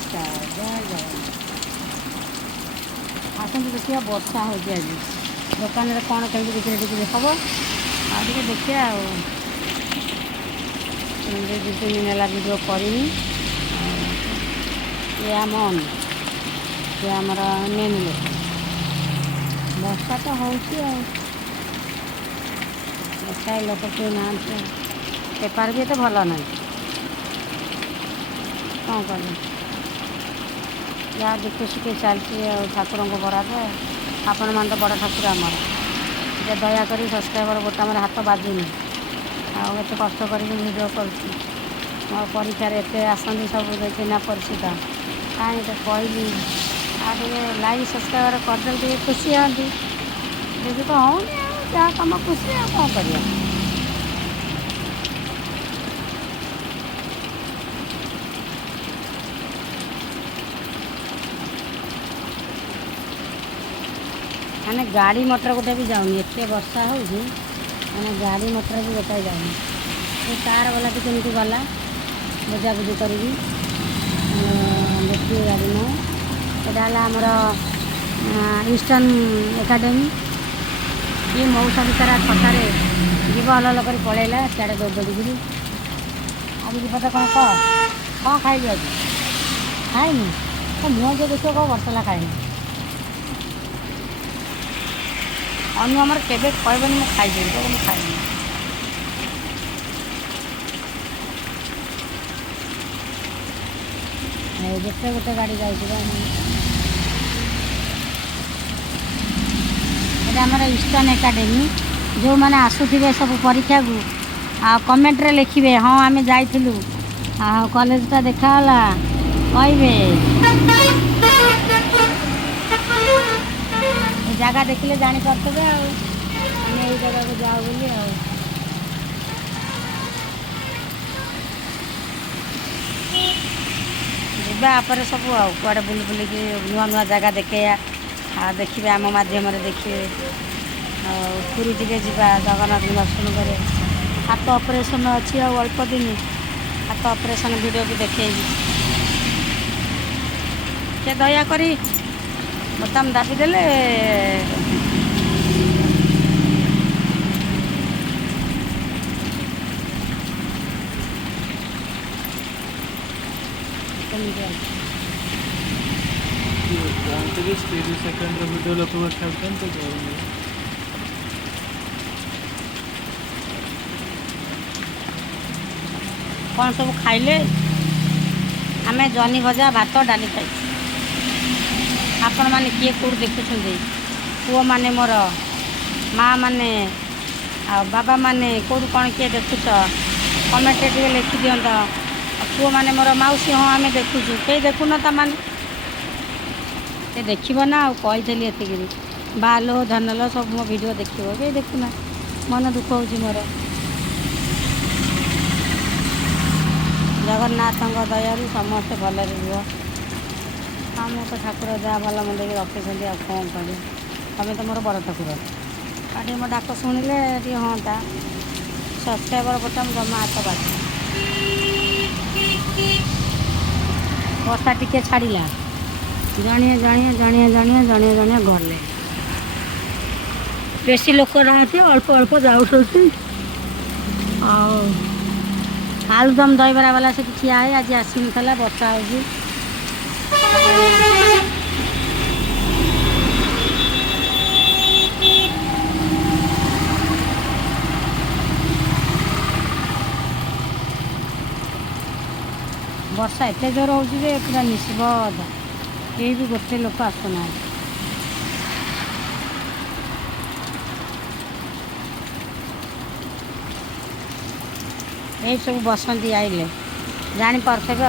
नमस्कार जय जगन्नाथ। आसतु देखिए वर्षा हो आज दुकान में कौन कमी बिक्री टिक्री हम आगे देखिए दु तीन दिन है भिडियो करनी ये आम ये आमर मेन लोक वर्षा तो होता लोक किए ना बेपार भी तो भल ना कौन कर जहाँ दुखे सुखे चलती ठाकुर को बराद आपण मान तो बड़ ठाकुर आमर ये दयाक सब्सक्राइबर बोटाम हाथ बाजुनी आते कष्ट कर भिडियो कर परीक्षार एत आसती सब चिन्ह परिचित कहीं तो कहली आगे लाइक सब्सक्राइबर करदे खुशी हाँ देखिए तो हो जहाँ कम खुशी कौन कर मैंने गाड़ी मोटर गोटे भी जाऊनी एत वर्षा हो मैंने गाड़ी मोटर भी गोटे जाऊनी कार वाला तो केमती गला बुझाबुझी करी देखिए गाड़ी न यहाँ आमर ईस्टर्न एकाडेमी ये मौसा विचारा छटारे जीव हल कर पलैला सियाड़े दौड़ दौड़ी आज जीव तो कौन खाइबी आज खाइनी तो मुँह जो देखिए कौ मसला खाइनी अनु आमर केबे कहबनी मैं खाइबी तो मैं खाइनी जिते गोटे गाड़ी जाइए आमर ईस्टर्न एकाडेमी जो मैंने आसुवे सब परीक्षा को कमेंट रे लिखे हाँ आम जाइलु कॉलेजटा देखाला कहे जगह देखिले जापारे आम यही जगह को जाओ बोली जापर सब कड़े बुल बुलिकी नुआ नुआ जगह देखे देखिए आम मध्यम देखिए पुरी टे जा जगन्नाथ दर्शन करे हाथ ऑपरेशन अच्छी अल्प दिन हाथ ऑपरेशन वीडियो भी देखे के दया करी बोताम दाबी देले सेकंड वीडियो लोक कौन सब खाइले आम जनी भजा भात डाली खाई आपण मैंने किए कौट देखुं पुओ मैंने मोर माँ मैंने बाबा मैंने कौट कौन किए देखुच कमेंट टे लिखि दिंत पुओ मैंने मोर मौसी हाँ आम देखुचु कई देखुन तमान ये देखो ना कही एतिक बालो धनल सब मो वीडियो देखो कई देखुना मन दुख हो मोर जगन्नाथ दयारू समस्ते भल रुह आम तो ठाकुर जहाँ भल मंद रखी कौन कर तमें तो मोर बड़ ठाकुर आटे मो डाक शुणिले हाँ सब्सक्राइबर बटन जमा हाथ बात वर्षा टिके छाड़ा जणिए जणिए जणिए जणिए जणिए जणिए गले बेसी लोक ना अल्प अल्प जाऊँ आलुदम दहीबरा वाला से ठिया है आज आसनी था वर्षा हो वर्षा एत जोर हो पूरा निष्पद कहीं भी गोटे लोक आसुना यही सब बसंती आइले जापारे।